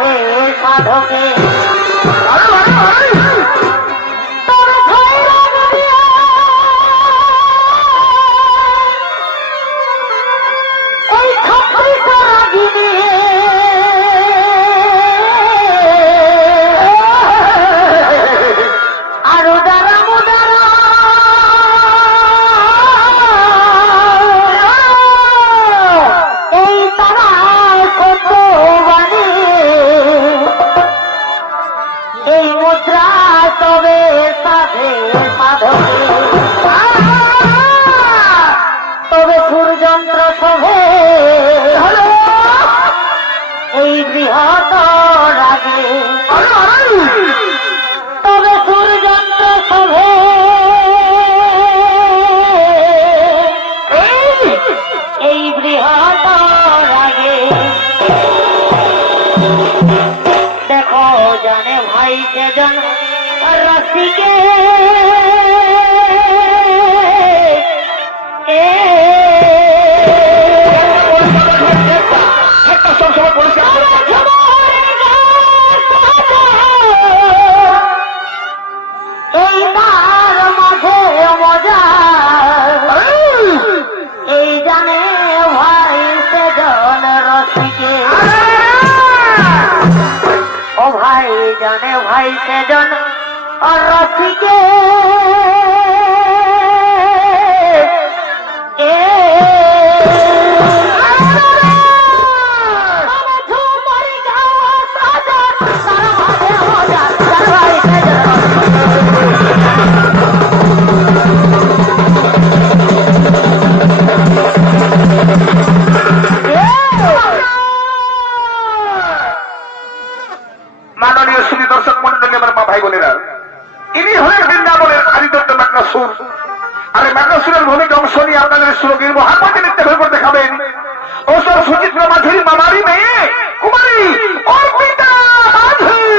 মাঝে সাধকে তবে সুরযন্ত্র শোভে এই বৃহৎ রাগে তবে সুরযন্ত্র শোভে এই বৃহৎ রাগে দেখো জানে ভাই সেজন রসিকে এই জানে ভাই সেজন রসিকে ও ভাই জানে ভাই সেজন রসিকে মাননীয় শ্রী দর্শক মন্ডলী, আমার মা ভাই বোনেরা, ইনি হলেন বৃন্দাবনের আদিদত্ত মেঘনাসুর। আর মেঘনাসুরের ভূমিকা অংশ নিয়ে আপনাদের সুরগীর মহাপাতি নৃত্য ভেবে দেখাবেন ও সব সুচিত্রা মাঝুরি মামারি মেয়ে কুমারী অর্পিতা মাঝুরি।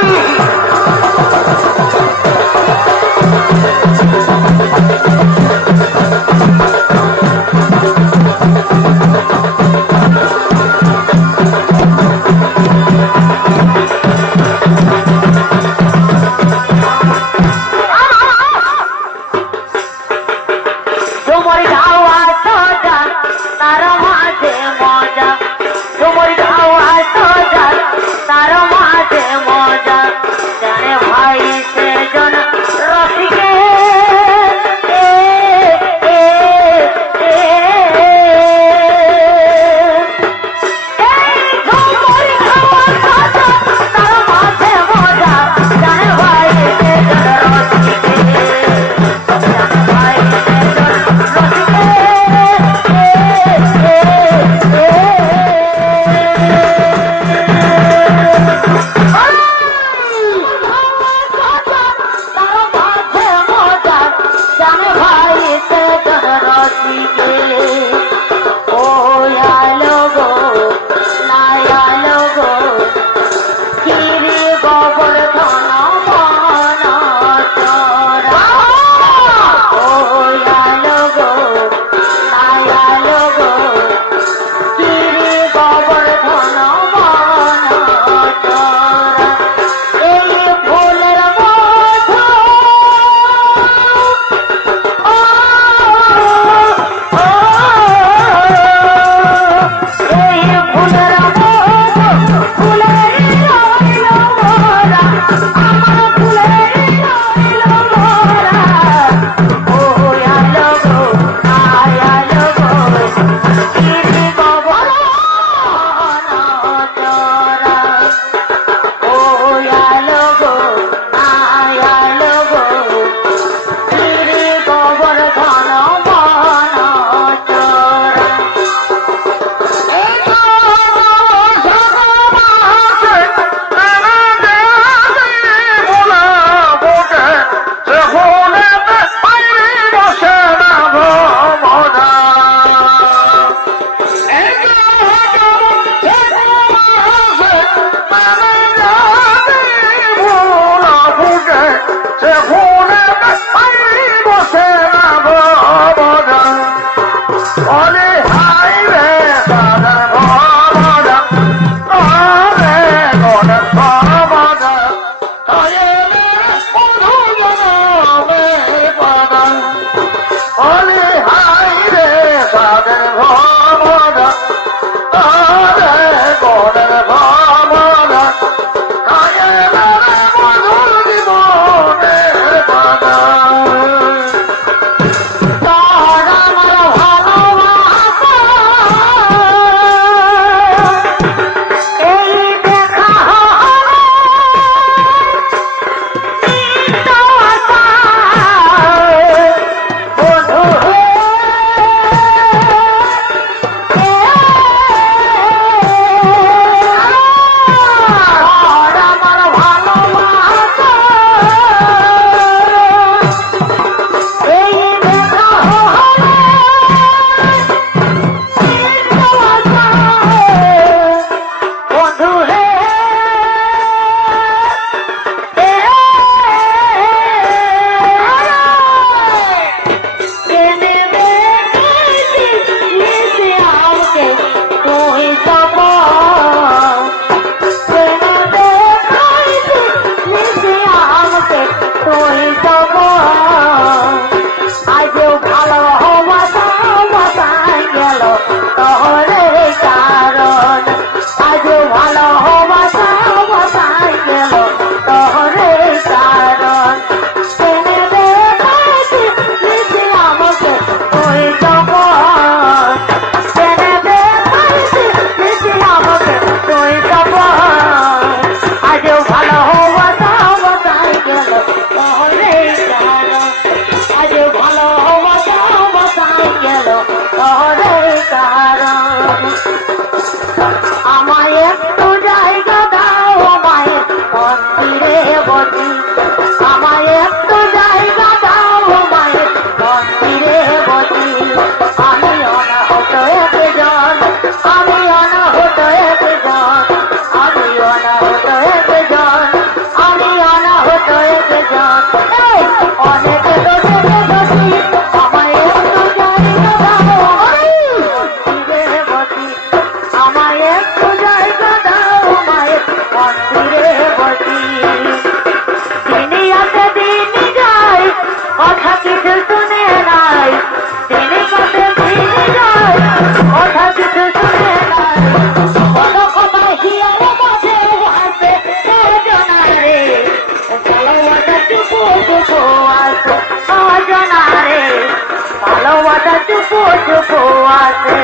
চুপ চুপ আছে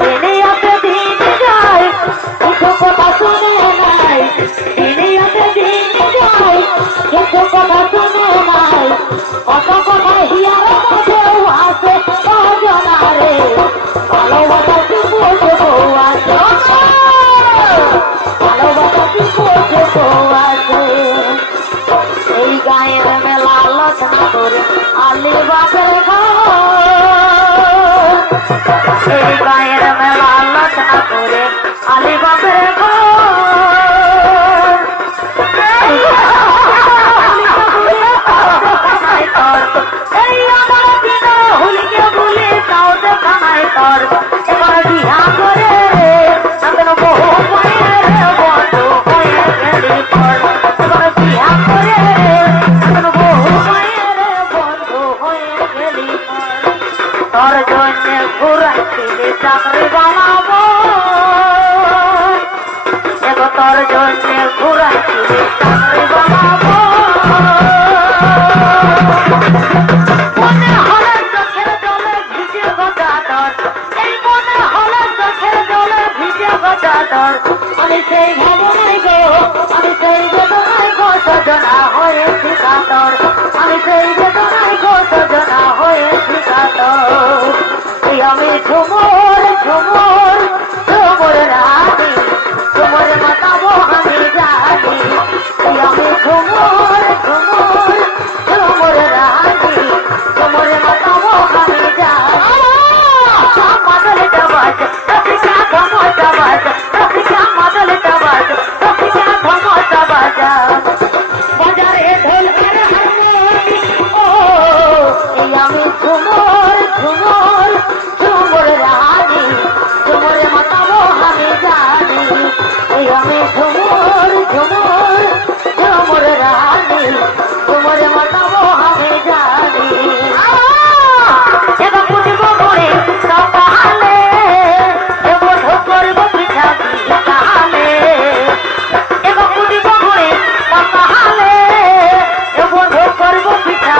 দুনিয়াতে দিন যায় কিছু কথা শুনে নাই দুনিয়াতে দিন যায় কিছু কথা শুনে নাই কত কথা হিয়ার মধ্যেও আছে অজানারে ভালোবাসা চুপ চুপ আছে ভালোবাসা চুপ চুপ আছে এই গায়ের মেলা আলোচনা করে আলি বাপের ঘর এই গায়ের মেলা আলোচনা করে আলি বাপের ঘর এই আমার দিন হুলিকে বলে তাও দেখা নাই তোর এবার বিহা করে এখন বহু মায়ের বন্ধু হয়ে গেলি পর এবার বিহা করে এখন বহু মায়ের বন্ধু হয়ে গেলি তোর জন্য ঘুরাইছিলি চাকরি বানাবো এগো তোর জন্য ঘুরাইছিলি চাকরি বানাবো মনে হলে চোখের জলে ভিজে গোটা তোর এই মনে হলে চোখের জলে ভিজে গোটা তোর আমি সেই ভাবনাই গো আমি সেই বেদনায় গো সজনা হয়েছি কাতর আমি সেই বেদনায় গো সজনা হয়েছি কাতর এই আমি ঝুমুর ঝুমুর ঝুমুর রানী ঝুমুর মাতাবো আমি জানি এই আমি ঝুমুর ঝুমুর ঝুমুর রানী ঝুমুর মাতাবো আমি জানি মাদলটা বাজ রসিকা ধমটা বাজ রসিকা মাদলটা বাজ রসিকা ধমটা বাজা বাজারে ঢোল আর হারমোনি ও এই আমি ঝুমুর ঝুমুর ঝুমুর রানী ঝুমুর মাতাবো আমি জানি এই আমি ঝুমুর ঝুমুর ঝুমুর রানী ঝুমুর মাতাবো আমি জানি এবার বুঝবো মরে সকালে এবার করবো পিঠা তাহলে এবার বুঝবো মরে সকালে এবার করবো পিঠা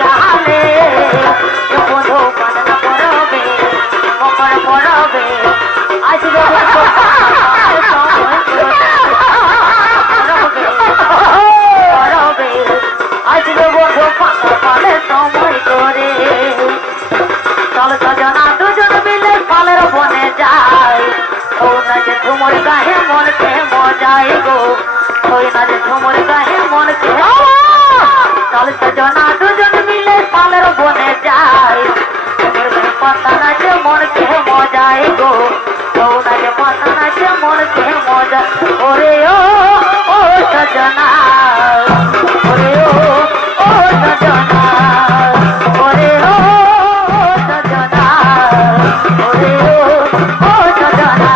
তাহলে বন্ধু কান্না পড়বে মকর পড়বে আসবে আসবে বন্ধু পালে সময় করে চল সজনা দুজন মিলে পালের বনে যায় ওই না যে ঝুমুর গায়ে মনকে মজাই গো ওই না যে ঝুমুর গায়ে মনকে চল সজনা দুজন মিলে পালের বনে যায় ঝুমুর গায়ে পাতা নাচে মনকে মজাই গো ও না যে পাতা নাচে মনকে মজা ওরে ও সজনা ওরে ও সজনা ওরে ও সজনা ওরে ও সজনা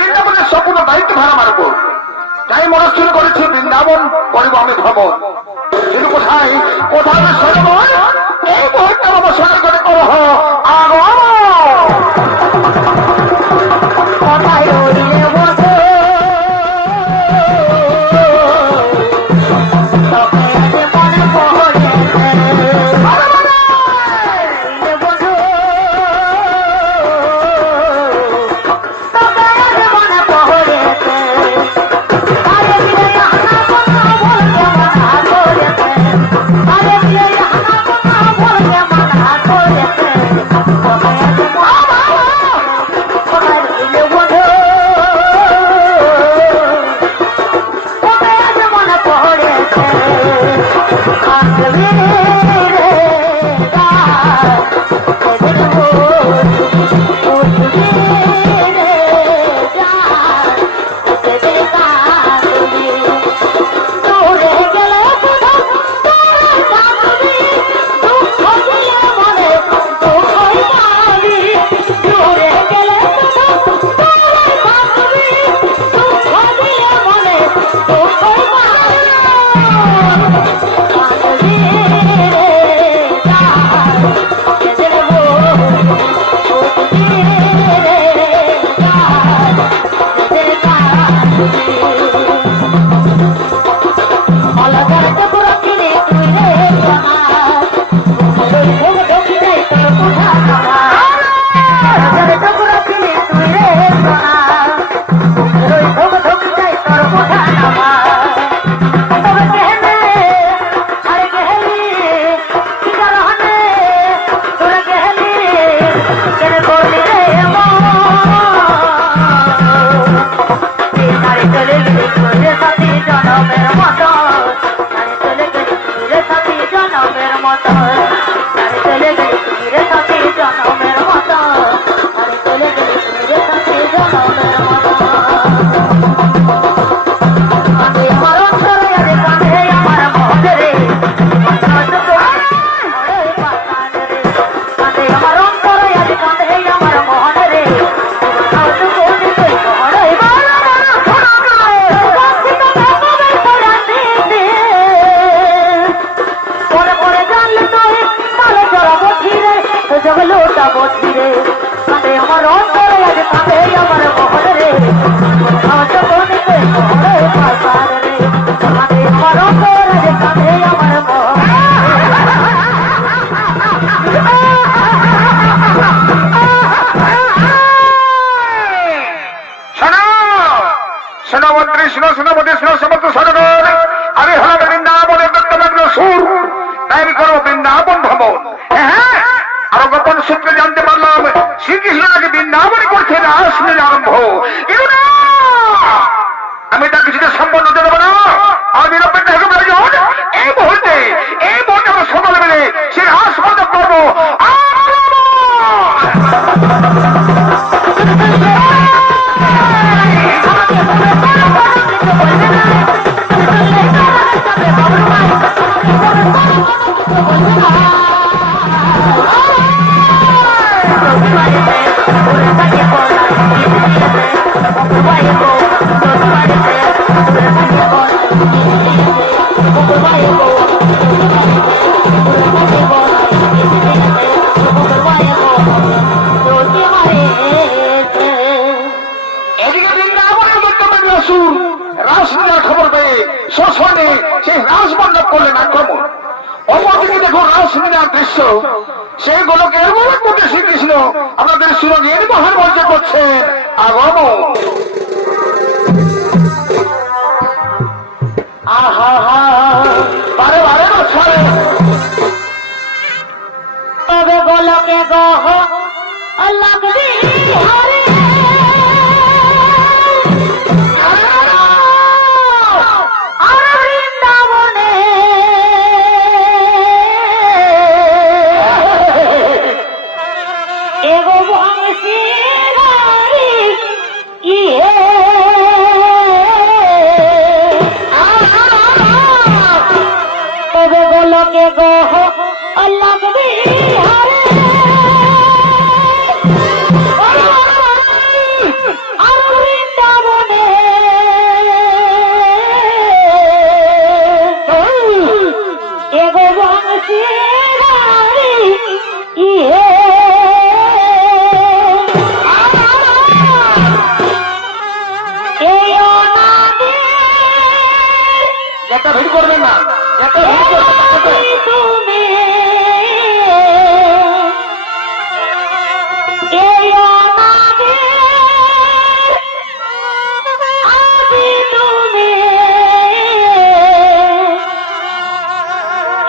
বৃন্দাবনের সম্পূর্ণ দায়িত্ব ভার আমার উপর। তাই মনস্থির করেছি বৃন্দাবন করিব আমি ভ্রমণ। কিন্তু কোথায় কোথায় সরবর এই মুহূর্তে আমার সঙ্গে করে কলহ আগমন। কোথায় রইলে বন্ধু তোকে যে মনে পড়েছে রইলে বন্ধু তোকে যে মনে পড়েছে আরে বিলে হানা কোনা বলতে মনা করেছে আরে বিলে হানা কোনা বলতে মনা করেছে তোকে যে কোথায় রইলে বন্ধু তোকে যে মনে পড়েছে কাঁদবি রে সেদিন উঠবি রে সেদিন কাঁদবি দূরে গেলে কোথাও কাঁদবি দুঃখ দিলে মনে দুঃখই পাবি দূরে গেলে কোথাও কাঁদবি দুঃখ দিলে মনে দুঃখই পাবি কাঁদবি রে সেদিন উঠবি রে সেদিন কাঁদবি অলগর টুকরো কিনে তুই রে আমার ওই ভোগ ঢোকিতে তোর কোঠা আমার অলগর টুকরো কিনে তুই রে আমার ওই ভোগ ঢোকিতে তোর কোঠা আমার তবে কেহনে আরে কেহলি কি কারণে তোর কেহলি কেন করলি রে নারী চলে গেলি তোরে সাথী জনমের মতো নারী চলে গেলি তোরে সাথী জনমের মতো নারী চলে গেলি তোরে সাথী জনমের মতো নারী চলে গেলি তোরে সাথী জনমের মতো কাঁদে আমার অন্তরে আরে কাঁদে আমার মনে রে কাঁদে আমার অন্তরে আরে কাঁদে আমার মনে রে জগলোটা বধিরে কাঁদে আমার অন্তরে আজ কাঁদে আমার মোহন রে জগনিতে মোহরে পাশার রে কাঁদে আমার অন্তরে আজ কাঁদে আমার মোহন শোনো শোনো মন্ত্রী শোনো শোনোপতি শোনো সমস্ত সরগণ আমি হলাম বৃন্দাবনের দত্তমাগ্ন সুর। তাই আমি করবো বৃন্দাবন ভ্রমণ। হ্যাঁ আরো গোপন সূত্রে জানতে পারলাম শ্রীকৃষ্ণ নাকি বৃন্দাবনে করছে রাসলীলা আরম্ভ। কিন্তু না, আমি তার কিছুতে সম্পন্ন হতে দেবো না। আমি বিরোধের এই মুহূর্তে আমরা সকলে মিলে সে রাস মণ্ডপ করবো। এদিকে বৃন্দাবনের দত্তমাগ্ন সুর রাসলীলার খবর পেয়ে শোষণে সেই রাস মণ্ডপ করলেন আক্রমণ। অপরদিকে দেখুন রাসলীলার দৃশ্য সেই গোলকের মধ্যে শ্রীকৃষ্ণ আপনাদের সুরঙ্গের মহান মঞ্চ করছেন আগমন। আহা বারে বারে বছরে তবে গোলকে গহ লাগবি হারে আর বৃন্দাবনে এগো বংশী গাড়ি ইয়ে তবে গোলকে গহ লাগবি হারে আর বৃন্দাবনে এত ভিড় করবেন না, এত ভিড় করবেন না, এত- তুমি এই আমাদের আদি তুমি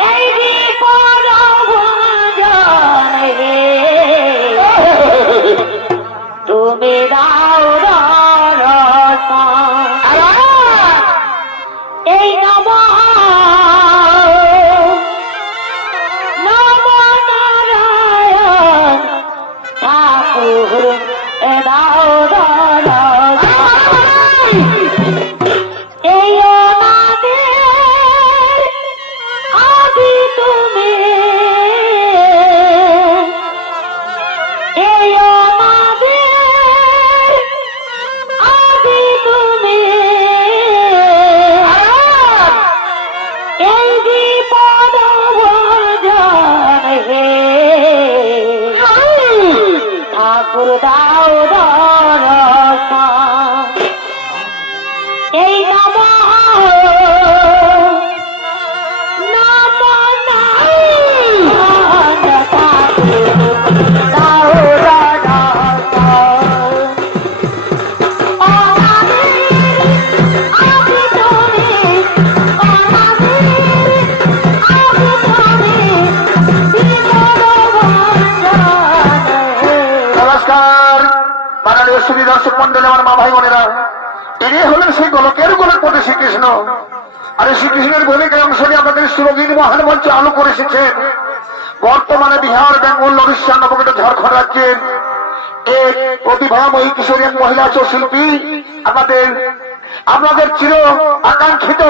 এই বিপদ ভঞ্জনে তুমি দাও দর্শন এই নম নারায়ণ ঠাকুর এ দাও দর্শন এই আমাদের আদি তুমি এই আমাদের আদি তুমি এই বিপদ ভঞ্জন হে ঠাকুর দাও দর্শন এই নম নমস্কার মাননীয় শ্রী দর্শক মন্ডলী, আমার মা ভাই বোনেরা, ইনি হলেন সেই গোলকের গোলকপতি শ্রীকৃষ্ণ। আর এই শ্রীকৃষ্ণের ভূমিকায় অংশ নিয়ে আমাদের সুরগিনী মহান মঞ্চে আলো করে এসেছেন বর্তমানে বিহার, বেঙ্গল, উড়িষ্যা, নবগত ঝাড়খণ্ড রাজ্যের এক প্রতিভাময়ী কিশোরী এক মহিলা শিল্পী, আপনাদের চির আকাঙ্ক্ষিত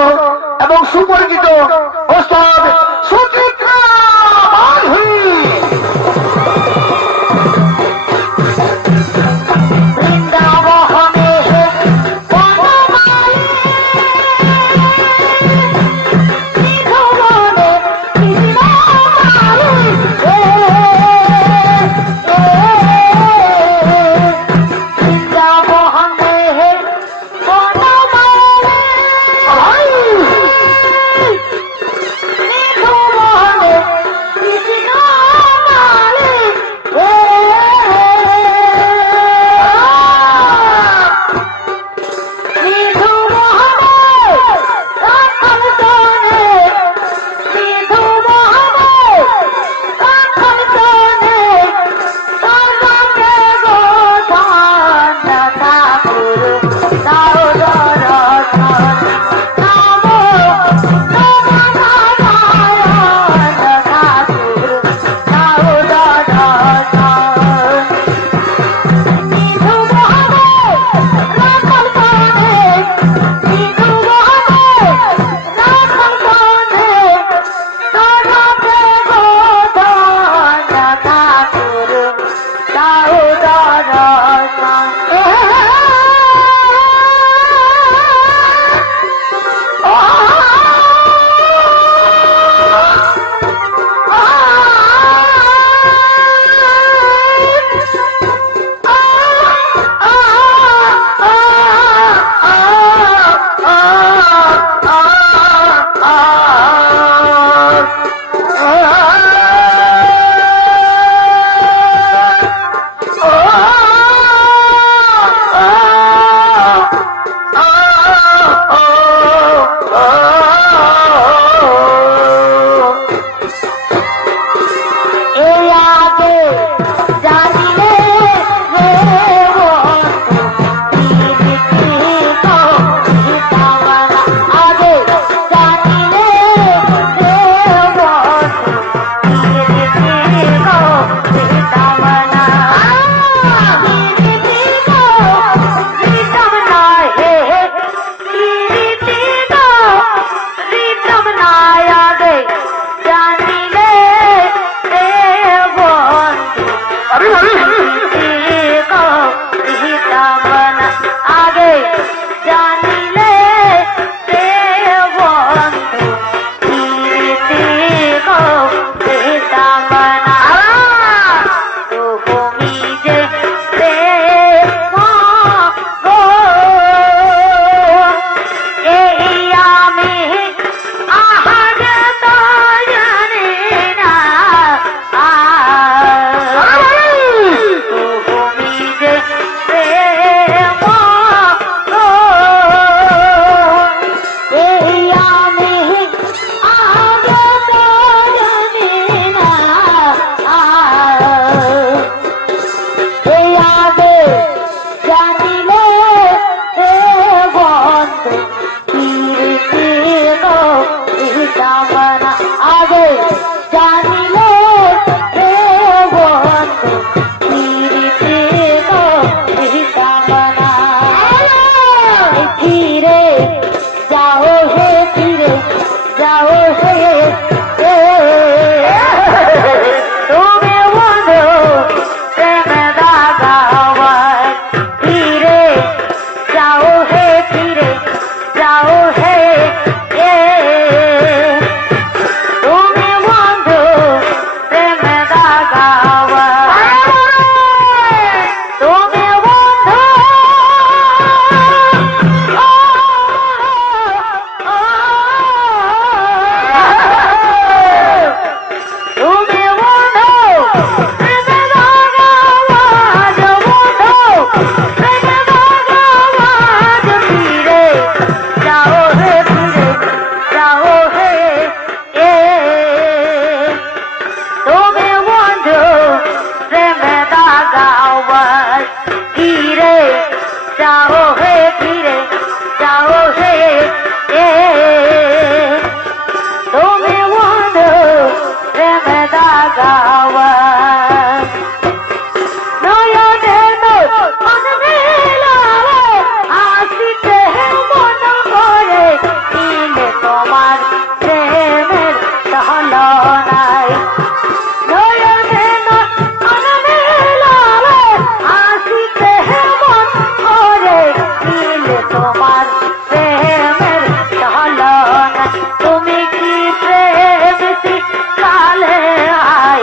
এবং সুপরিচিত ওস্তাদ সুচিত্রা মাঝি। পাইলে তোমার প্রেমের ঢলনা তুমি কি প্রেম কালে আই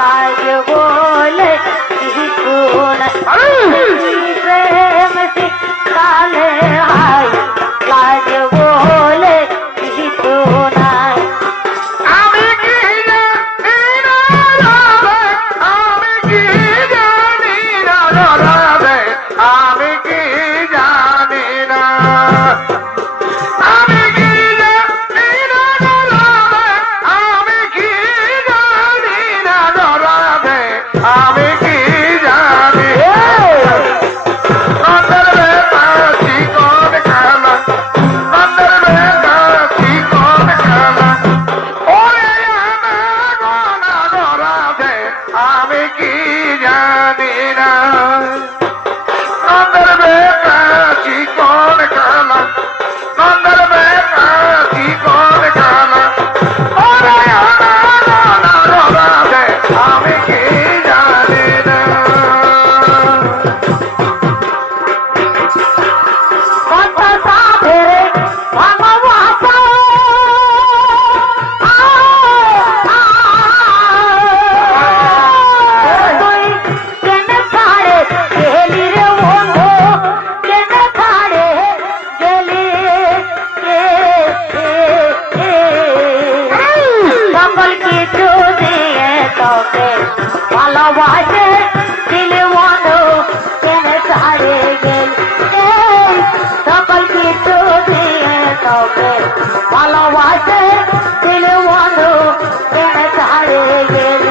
লাগে বলে কিছু না প্রেম কালে আই লাগে বলে কিছু নাই আমি কি জানি না রাধে, আমি কি জানি না রাধে, আমি কি জানি না, আমি কি জানি না রাধে, আমি কি জানি না রাধে, আমি কি জানি নন্দর বেটা চিকন খেলা, নন্দর বেটা চিকন খেলা, ওরে আমার গনা রাধে, আমি কি জানি না নন্দর বেটা চিকন খেলা, নন্দর বেটা চিকন খেলা, ওরে আমার গনা রাধে, আমি কি জানি না। কত সাধেরে ভালোবাসা তুই কেন ছাড়ে গেলি রে বন্ধু কেন ছাড়ে গেলি সকল কিছু দিয়ে তোকে ভালোবাসে দিলে বন্ধু কেন ছাড়ে গেলি সকল কিছু দিয়ে তোকে ভালোবাসে দিলে বন্ধু কেন ছাড়ে গেলি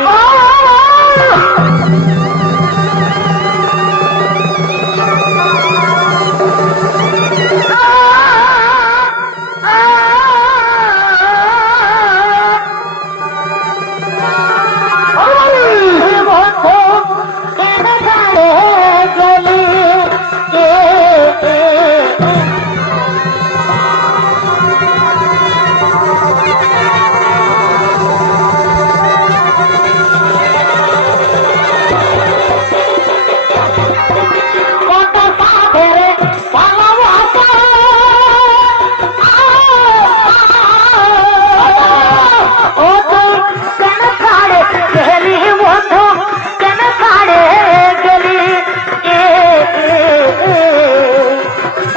বন্ধু কেন ছাড়ে গেলি কত সাধেরে ভালোবাসা ও তুই কেন ছাড়ে গেলি বন্ধু কেন ছাড়ে গেলি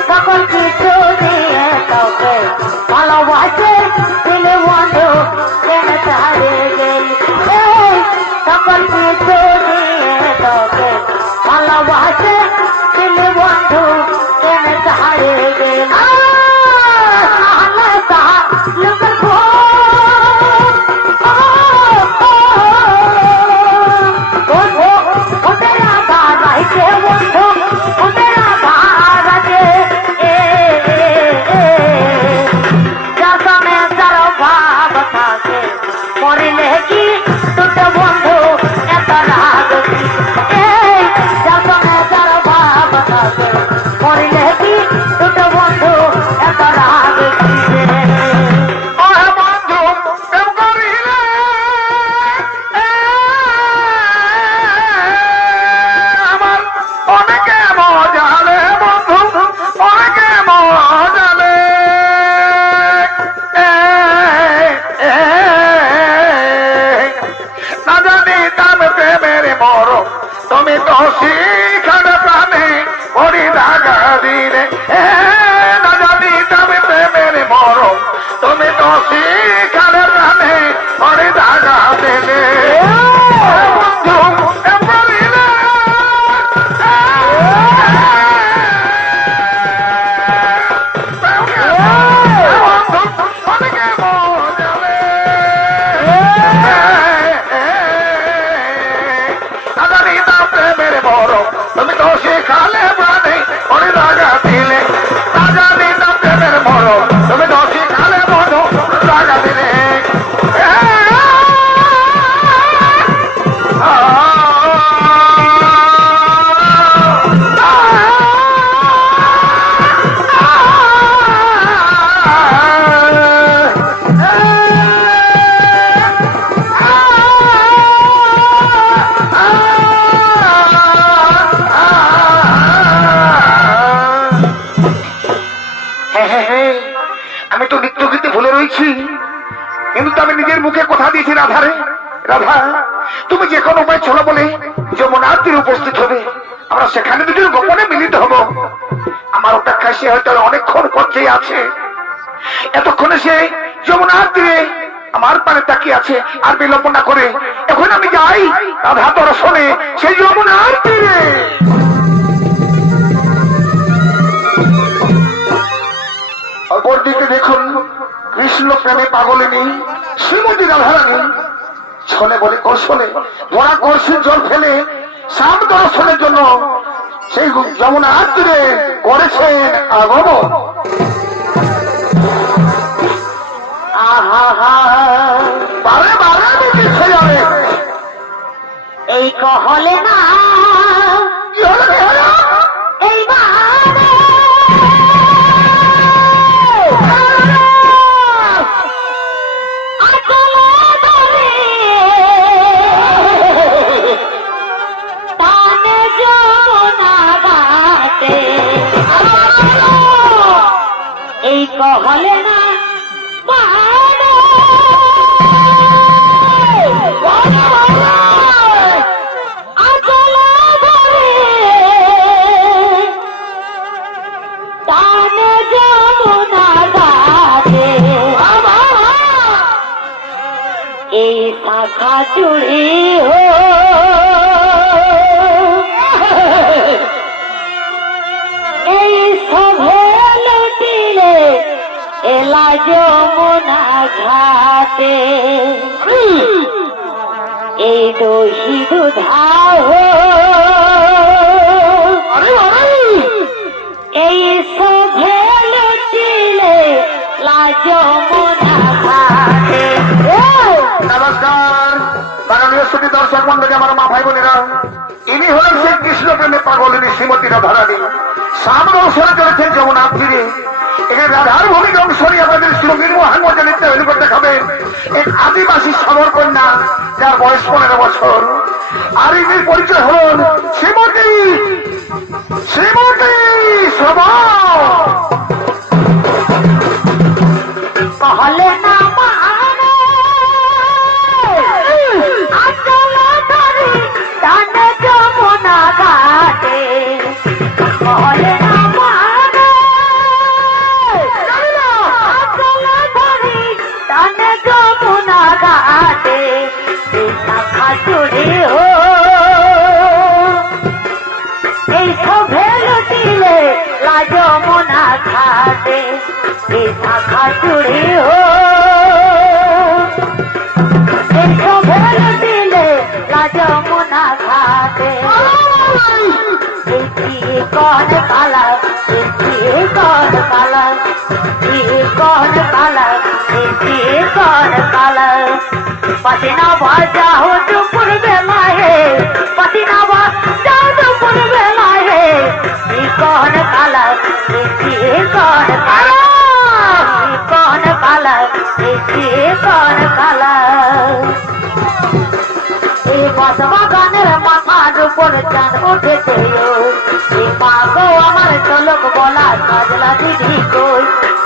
সকল কিছু দিয়ে তোকে ভালোবাসে দিলে বন্ধু কেন ছাড়ে গেলি সকল কিছু দিয়ে তোকে ভালোবাসে দিলে বন্ধু কেন ছাড়ে গেলি রয়েছি, কিন্তু আমি নিজের মুখে কথা দিয়েছি রাধারে, রাধা তুমি যে কোনো উপায় চলো বলে যমুনার তীরে উপস্থিত হবে, আমরা সেখানে দুজন গোপনে মিলিত হব। আমার অপেক্ষায় সে হয়তো অনেকক্ষণ করতেই আছে, এতক্ষণে সে যমুনার তীরে আমার পানে তাকিয়ে আছে। আর বিলম্ব না করে এখন আমি যাই রাধা তোর শোনে সেই যমুনার তীরে। অপরদিকে দেখুন কৃষ্ণ প্রেমে পাগলিনী শ্রীমতী রাধারানী ছলে বলে কৌশলে ভরা কলসির জল ফেলে শ্যাম দর্শনের জন্য সেই যমুনার তীরে করেছেন আগমন। বারে বারে দেখে যাবে এই কহলে না কি হলো, কি হলো? এই বারে আচলে ধরে টানে যমুনা ঘাটে, এই কহলে না এই শাখা চুড়ি হো এই সভে লুটিলে এলা যমুনা ঘাটে, এই দোষী দুধা হো এই সভে লুটিলে লা যমুনা ঘাটে। নমস্কার মাননীয় শ্রোতা দর্শক মন্ডলী, আমার মা ভাই বোনেরা, ইনি হলেন সেই কৃষ্ণ প্রেমে পাগলিনী শ্রীমতী রাধারানী। শ্যাম দর্শনে চলেছেন যমুনার তীরে। এখানে রাধার ভূমিকা অনুসরী আমাদের শ্রীমতীর মহানমজা নৃত্য হেলিকপ্টার দেখাবেন এক আদিবাসী সাগর কন্যা, যার বয়স 15 বছর। আর ইনির পরিচয় হল শ্রীমতী শ্রীমতী শোভা। কহলে না মানে আচলে ধরে টানে যমুনা ঘাটে, কহলে না মানে আচলে ধরে টানে যমুনা ঘাটে, এই শাখা চুড়ি হো এই সভে লুটিলে লা যমুনা ঘাটে, এই শাখা চুড়ি হো এই সভে লুটিলে লা যমুনা ঘাটে, এই কন কালা এই কন কালা এই কন কালা এই কন কালা, पसीना बाजा हो दुपुर बेला है, पसीना बाजा दुपुर बेला है, ये कौन काला ये कौन काला ये कौन काला ये कौन काला, এই বসবা গানের মাথার উপর চাঁদ উঠেছে, এই পাগো আমার চলক বলা কাজলা দিদি কই,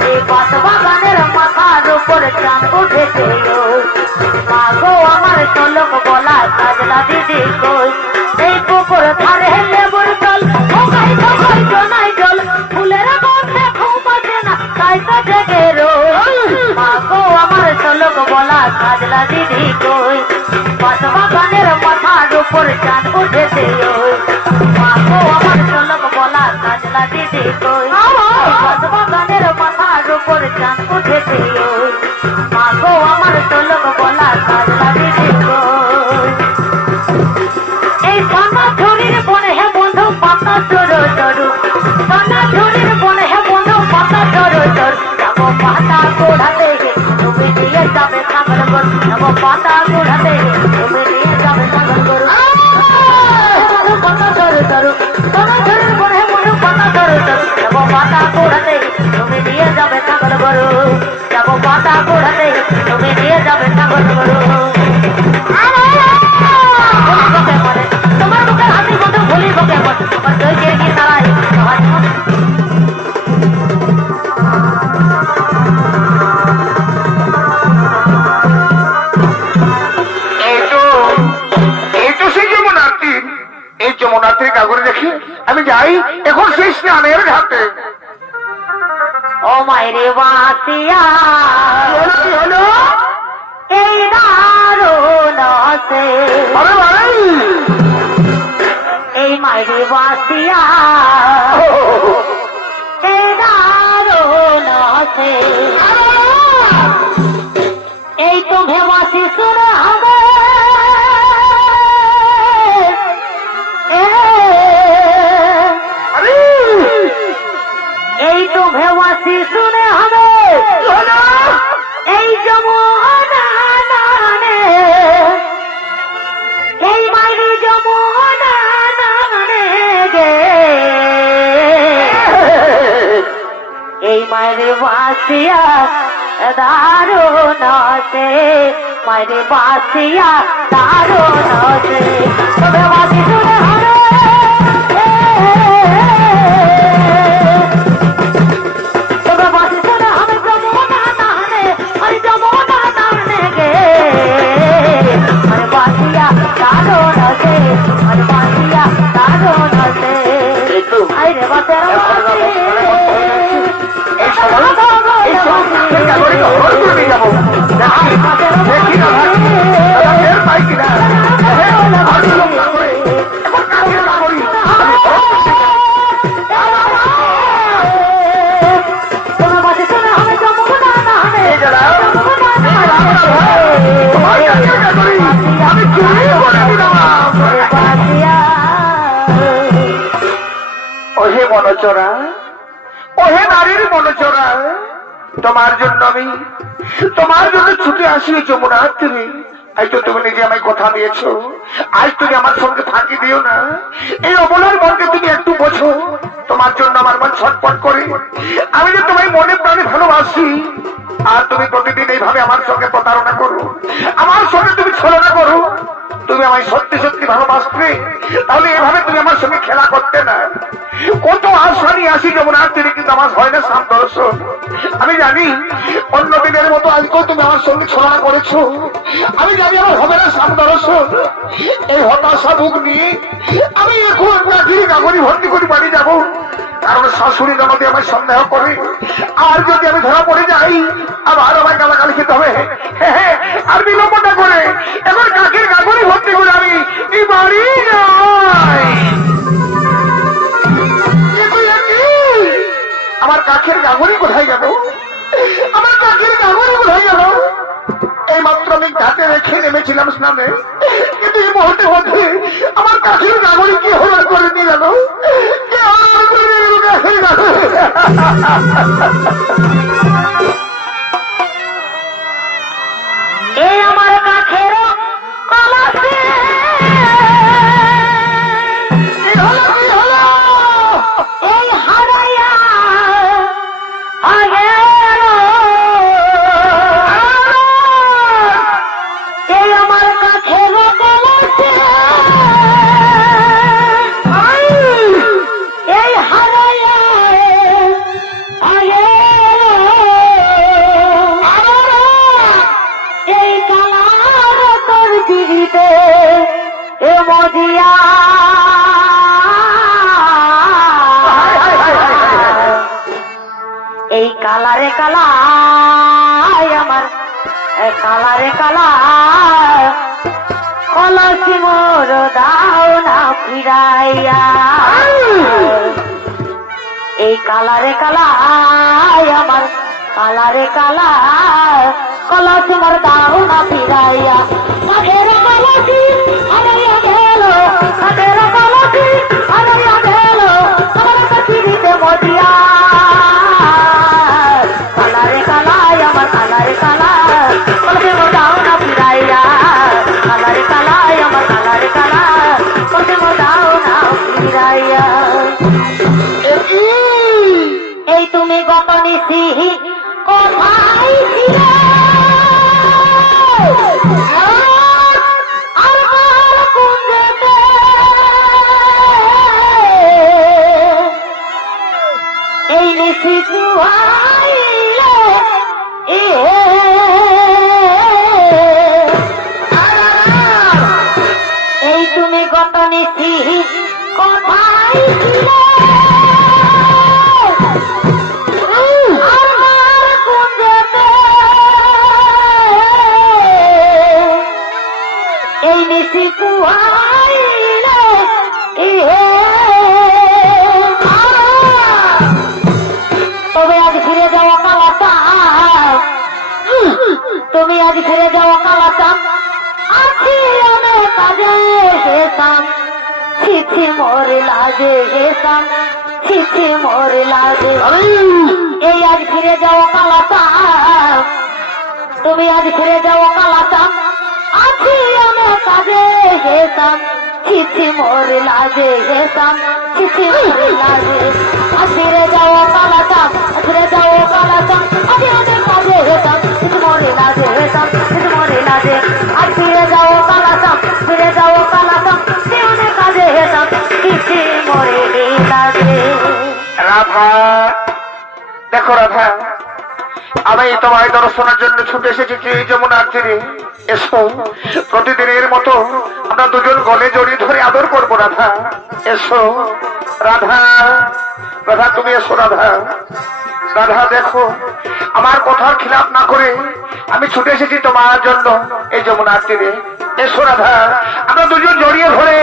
এই বসবা গানের মাথার উপর চাঁদ উঠেছে, পাগো আমার চলক বলা কাজলা দিদি কই, এই পুকুর ধারে লেবুর জল ঠোকাই ঠোকাই জনাই জল, ফুলের গন্ধে ঘুম আসে না তাই তো জেগে রই, পাগো আমার চলক বলা কাজলা দিদি কই, বসবা গানের মাথার উপর চাঁদ উঠেছে, পাগো আমার চলক বলা কাজলা দিদি কই, বসবা গানের মাথার উপর চাঁদ উঠেছে, পাগো আমার চলক বলা কাজলা দিদি কই, এই সোনা ঝুড়ির বনে হে বন্ধু পাতা চড়ো চড়ু, সোনা ঝুড়ির বনে হে বন্ধু পাতা চড়ো চড়ু, যাবো পাতা গোড়াতে তুমি নিয়ে যাবে ছাগল গরু, যাবো পাতা গোড়াতে তুমি নিয়ে যাবে ছাগল গরু, পাতা চড়ো চড়ু সোনা ঝুড়ির বনে হে বন্ধু পাতা চড়ো চড়ু, যাবো পাতা গোড়াতে তুমি নিয়ে যাবে ছাগল গরু, যাবো পাতা গোড়াতে তুমি নিয়ে যাবে ছাগল গরু। তোমার মুখে হাসি মতো ভুলিব কেমন, তোমার দইকে গিয়ে দাঁড়াই আমি যাই এখন সেই স্নানের ঘাটে। ও মায়েরে বাসিয়া কি হলো? এই দারুণ আছে আরে ভাই এই মায়েরে বাসিয়া এই দারুণ আছে এই তো ভেবাসি শুনে হবে আরে এই তো ভেবাসি শুনে হবে এই যমুনা নানে এই মাইরি যমুনা নানে গে এই মায়ের বাসিয়া দারুণ আছে মায়ের বাসিয়া দারুণ আছে তবে বাসি শুনে হবে তবে বাসি শুনে হবে যমুনা নানে আর যমুনা নানে গে মায়ের বাসিয়া দারুণ আছে মায়ের বাসিয়া দারুণ আছে আইরে বাসের বাসি এই সময় কাকের গাগরি হল করে নিয়ে যাবো। দেখি না ভাই দাদা ফের পাই কিনা। আর লোক গাগরি এখন কাকের গাগরি আমি সব খুশি। তোমার বাসি শুনে হবে যমুনা নানে এই যারা তোমার কাকের গাগরি আমি চুরি করে দিলাম। বাসিয়া ওহে মনচরা ওহে নারীর মনচরা তোমার জন্য ছুটে আসি যমুনার তীরে। আজ তো তুমি নিজে আমায় কথা দিয়েছো আজ তুমি আমার সঙ্গে ফাঁকি দিও না। এই অবলার মনকে তুমি একটু বোঝো। তোমার জন্য আমার মন ছটফট করে। আমি যে তোমায় মনে প্রাণে ভালোবাসি আর তুমি প্রতিদিন এইভাবে আমার সঙ্গে প্রতারণা করো আমার সঙ্গে তুমি ছলনা করো। তুমি আমায় সত্যি সত্যি ভালোবাসতে তাহলে এভাবে তুমি আমার সঙ্গে খেলা করতে না। কত আশা নিয়ে আসি যমুনার তীরে কিন্তু আমার হয় না সাম দর্শন। আমি জানি অন্য দিনের মতো আজকেও তুমি আমার সঙ্গে ছলনা করেছো। আমি জানি আমার হবে না সাম দর্শন। এই হতাশা বুক নিয়ে আমি এখন রাখির কাগরি ভর্তি করে বাড়ি যাবো। কারণ শাশুড়ি আমাকে আমায় সন্দেহ করে আর যদি আমি ধরা পড়ে যাই আবার আমায় গালাগালি খেতে হবে। আর বিলম্বটা করে এখন কাকের কাগরি ভর্তি করে আমি এই বাড়ি যাই। আমার কাকের গাগরি কোথায় গেল? আমার কাকের গাগরি কোথায় গেল? এই মাত্র আমি ঘাটে রেখে নেমেছিলাম স্নানে কিন্তু এই মুহূর্তে মধ্যে আমার কাকের গাগরি কি হলো করে নিয়ে গেল। এই আমার কাছের কলসে এই হারাইয়া আগের এই আমার কাছের কলসে এই হারাইয়া এই কালার তোর দিদিতে এ মজিয়া এই কালারে কালায় আমার কালারে কালার কলসি মোর দাও না ফিরাইয়া এই কালারে কালায় আমার কালারে কালার কলসি মোর দাও না ফিরাইয়া কাঠের কলসি হারাইয়া গেল কাঠের কলসি হারাইয়া গেল আমার কাঠিতে মজিয়া কালারে কালায় আমার কালারে কালার কলসি মোর দাও না ফিরাইয়া কালারে কালায় আমার কালারে কালার কলসি মোর দাও না ফিরাইয়া এই তুমি গত নিশি কোথায় ছিলে আর কার কুঞ্জেতে এই নিশি চুহাইলে এই তুমি গত নিশি কোথায় এই নিশি কুয়াইলে তবে আজ ফিরে যাওয়া কালাটা তুমি আজ ফিরে যাওয়া কালাটা আছি অনেক কাজে হেসাম ছিছি মোরে লাজে হেসাম ছিছি মোরে লাজে এই আজ ফিরে যাওয়া কালাটা তুমি আজ ফিরে যাওয়া কালাটা আছি অনেক কাজে হেসাম ছিছি মোরে লাজে হেসাম ছিছি মোরে লাজে আজ ফিরে যাওয়া কালাটা ফিরে যাওয়া কালাটা আজ অনেক কাজে হেসাম ছিছি মোরে লাজে হেসাম ছিছি মোরে লাজে আজ ফিরে যাওয়া কালাটা ফিরে যাওয়া কালাটা অনেক কাজে হেসাম ছিছি মোরে লাজে। রাধা, দেখো রাধা, আমি তোমায় দর্শনের জন্য ছুটে এসেছি যমুনার তীরে। এসো, প্রতিদিনের মতো আমরা দুজন গলে জড়িয়ে ধরে আদর করবো রাধা। এসো রাধা, রাধা তুমি এসো রাধা। রাধা দেখো, আমার কথার খিলাপ না করে আমি ছুটে এসেছি তোমার জন্য এই যমুনার তীরে। এসো রাধা, আমরা দুজন জড়িয়ে ধরে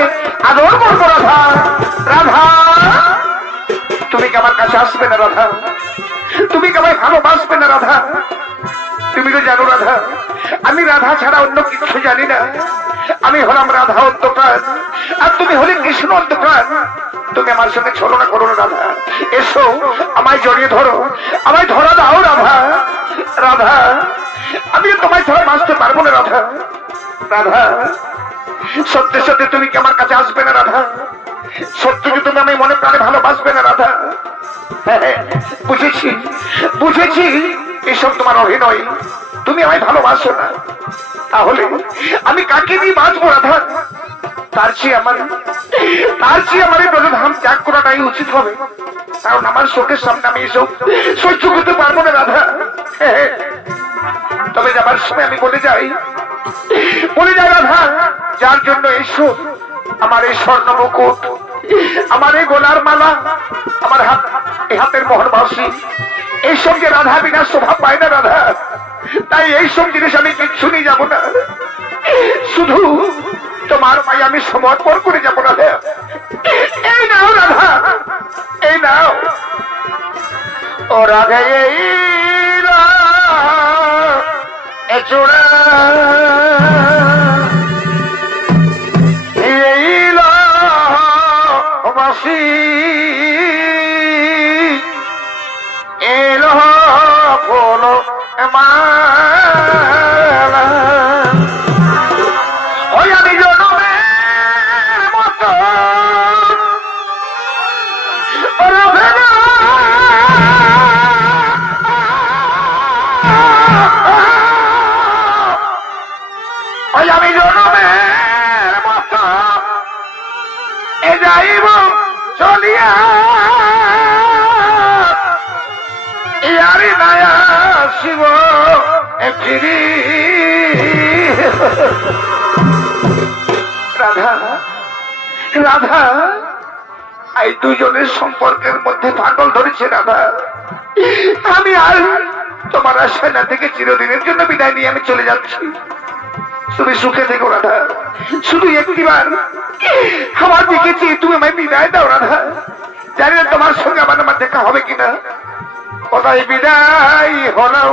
আদর করবো রাধা। রাধা, তুমি কি আমার কাছে আসবে না রাধা? তুমি কি আমায় ভালোবাসবে না রাধা? তুমি তো জানো রাধা, আমি রাধা ছাড়া অন্য কিছু জানি না। আমি হলাম রাধা অন্ধকার, আর তুমি হলে কৃষ্ণ অন্ধকার। তুমি আমার সঙ্গে ছলনা করো না রাধা। এসো, আমায় জড়িয়ে ধরো, আমায় ধরা দাও রাধা। রাধা, আমি তোমায় ছাড়া বাঁচতে পারবো না রাধা। রাধা, সত্যি সত্যি তুমি কি আমার কাছে আসবে না রাধা? সত্যি কি তুমি আমি মনে প্রাণে ভালোবাসবে না রাধা? হ্যাঁ, বুঝেছি বুঝেছি, এসব তোমার অভিনয়। তুমি আমায় ভালোবাসো না, তাহলে আমি কাকে নিয়ে বাঁচবো রাধা? তার চেয়ে আমার এই ব্রজধাম ত্যাগ করাটাই উচিত হবে, কারণ আমার চোখের সামনে আমি এসব সহ্য করতে পারবো না রাধা। তবে যাবার সময় আমি বলে যাই রাধা, যার জন্য এসো, আমার এই স্বর্ণ মুকুট, আমার এই গোলার মালা, আমার হাতের মোহরবাসী, এইসব যে রাধা বিনা শোভা পায় না রাধা। তাই এইসব জিনিস আমি কিচ্ছু নিয়ে যাবো না, শুধু তোমার পায়ে আমি সমর্পণ করে যাবো রাধা। এই নাও রাধা, এই নাও। ও রাধা, এই চোরা বাসি এলো ফুল মালা, ওই আমি জনমের মতো ওই আমি জনমের মতো এ যাইব চলিয়া, ইয়ারি নায়া শিব ফিরি। রাধা, রাধা, এই দুজনের সম্পর্কের মধ্যে ফাটল ধরেছে রাধা। আমি আর তোমার সেনা থেকে চিরদিনের জন্য বিদায় নিয়ে আমি চলে যাচ্ছি। তুমি সুখে থেকো রাধা, শুধু একটিবার আমার দিকে চেয়ে তুমি আমায় বিদায় দাও রাধা। জানি না তোমার সঙ্গে আমার দেখা হবে কিনা। কোথায় বিদায় হলো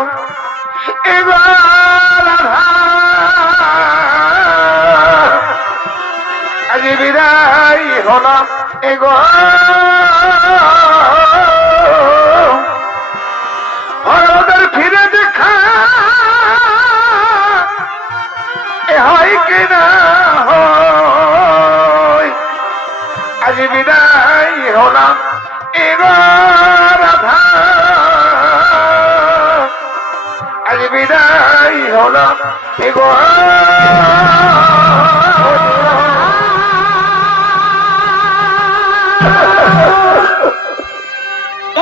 এবার রাধা, আজ বিদায় হলো এগো ওদের ফিরে দেখা হয় কিনা হয়। আজ বিদায় হলাম এবার রাধা, আজ বিদায় হলাম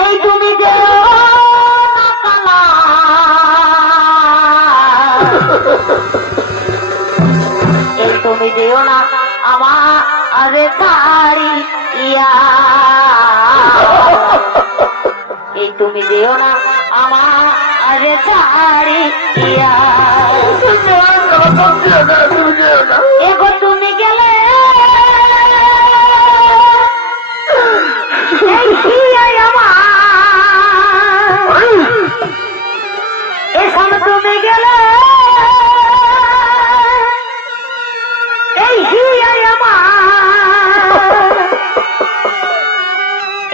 এই তুমি যে এই তুমি যেও না আমার ছাড়ি ইয়া তুমি যেও না আমার ছাড়িয়া এগো তুমি গেলে এই হিয়ায় আমার এসব তুমি গেলে এই হিয়ায় আমার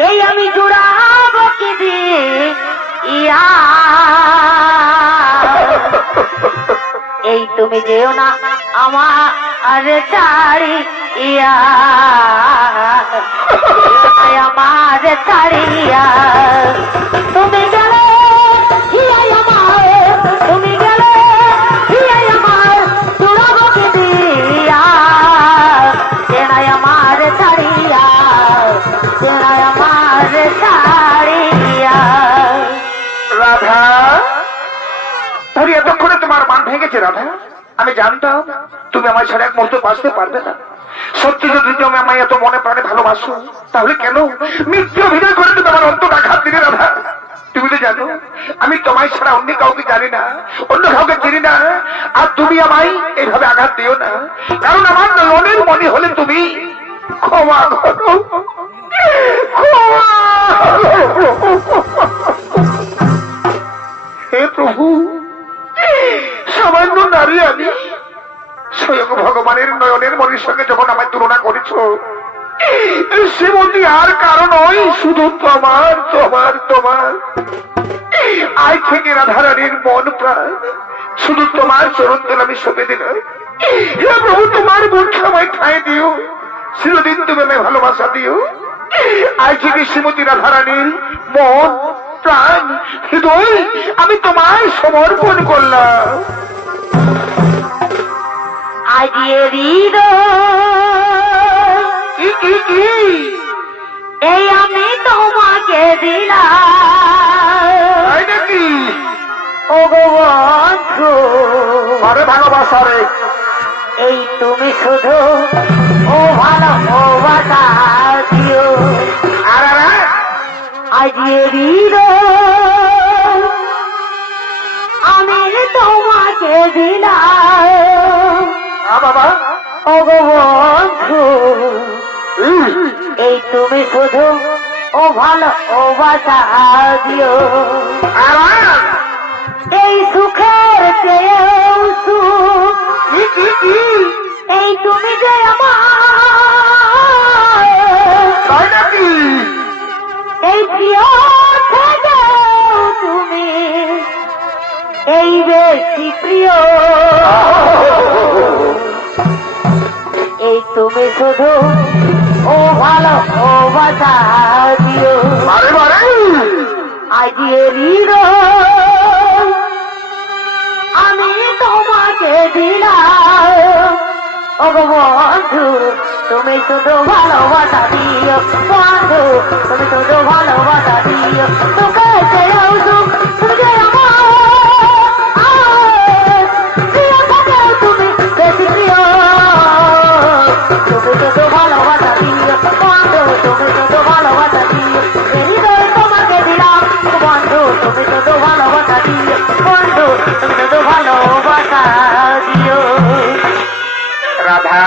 এই আমি জোড়াবো কি দিয়া এই তুমি যেও না আমার ছাড়িয়া আমার ছাড়িয়া তুমি গেলে হিয়ায় আমার তুমি গেলে হিয়ায় আমার জোড়াবো কি দিয়া চেনায় আমার ছাড়িয়া চেনায় আমার ছাড়িয়া রাধা ধরি এতক্ষণে তোমার মান ভেঙেছে রাধা আমি জানতাম তুমি আমার ছাড়া এক মুহূর্ত বাঁচতে পারবে না সত্যি যদি তুমি আমায় এত মনে প্রাণে ভালোবাসো তাহলে কেন মিথ্যে অভিনয় করে তুমি আমার অন্তর আঘাত দিলে রাধা তুমি তো জানো আমি তোমায় ছাড়া অন্য কাউকে জানি না অন্য কাউকে চিনি না আর তুমি আমায় এইভাবে আঘাত দিও না কারণ আমার মনের মনে হলে তুমি ক্ষমা করো হে প্রভু সামান্য নারী আমি স্বয়ং ভগবানের নয়নের মনির সঙ্গে যখন আমায় তুলনা করেছ শ্রীমতী আর কারণ নয় শুধু তোমার তোমার তোমার আজ থেকে রাধারানীর মন প্রাণ শুধু তোমার চরণ তলে আমি সঁপে দিলাম হে প্রভু তোমার মুখে আমায় ঠাঁই দিও চিরদিন তুমি আমায় ভালোবাসা দিও আজ থেকে শ্রীমতী রাধারানীর মন প্রাণ হৃদয় আমি তোমায় সমর্পণ করলাম আজিয়ে এই আমি তোমাকে দিলাম নাকি ও গো বন্ধু আরে ভালোবাসা রে এই তুমি শুধু ও ভালো ও বাতা দিও আরে আজিয়ে আমি তোমাকে দিলাম বাবা ও গো বন্ধু এই তুমি শুধু ও ভালো ও বাতা দিও এই সুখের চেয়েও সুখ এই তুমি যে আমার নাকি এই প্রিয় থেকেও তুমি এই বেশি প্রিয় এই তুমি শুধু ও ভালো ও বাতা দিও আরে বারে আজিয়ে আমি তোমাকে দিলাম ও গো বন্ধু তুমি শুধু ভালোবাসা দিও বন্ধু তুমি শুধু ভালোবাসা দিও তোকে চেয়েও সুখ তুমি যে আমার প্রিয় থেকেও তুমি বেশি প্রিয় তুমি শুধু ভালোবাসা দিও বন্ধু তুমি শুধু ভালোবাসা দিও হৃদয় তোমাকে দিলাম বন্ধু তুমি শুধু ভালোবাসা দিও বন্ধু তুমি শুধু ভালোবাসা দিও রাধা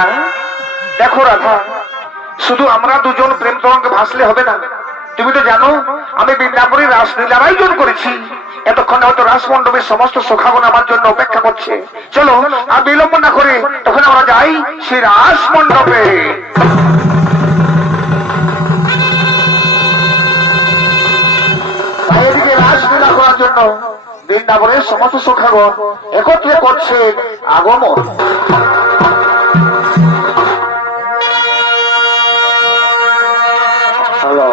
দেখো রাধা শুধু আমরা দুজন প্রেম তরঙ্গে ভাসলে হবে না তুমি তো জানো আমি বৃন্দাবনের রাসলীলার আয়োজন করেছি এতক্ষণ হয়তো রাসমণ্ডপের সমস্ত সখাগণ আমার জন্য অপেক্ষা করছে চলো আর বিলম্ব না করে তখন আমরা যাই সেই রাসমণ্ডপে এদিকে রাসলীলা করার জন্য বৃন্দাবনের সমস্ত সখাগণ একত্রে করছে আগমন হ্যালো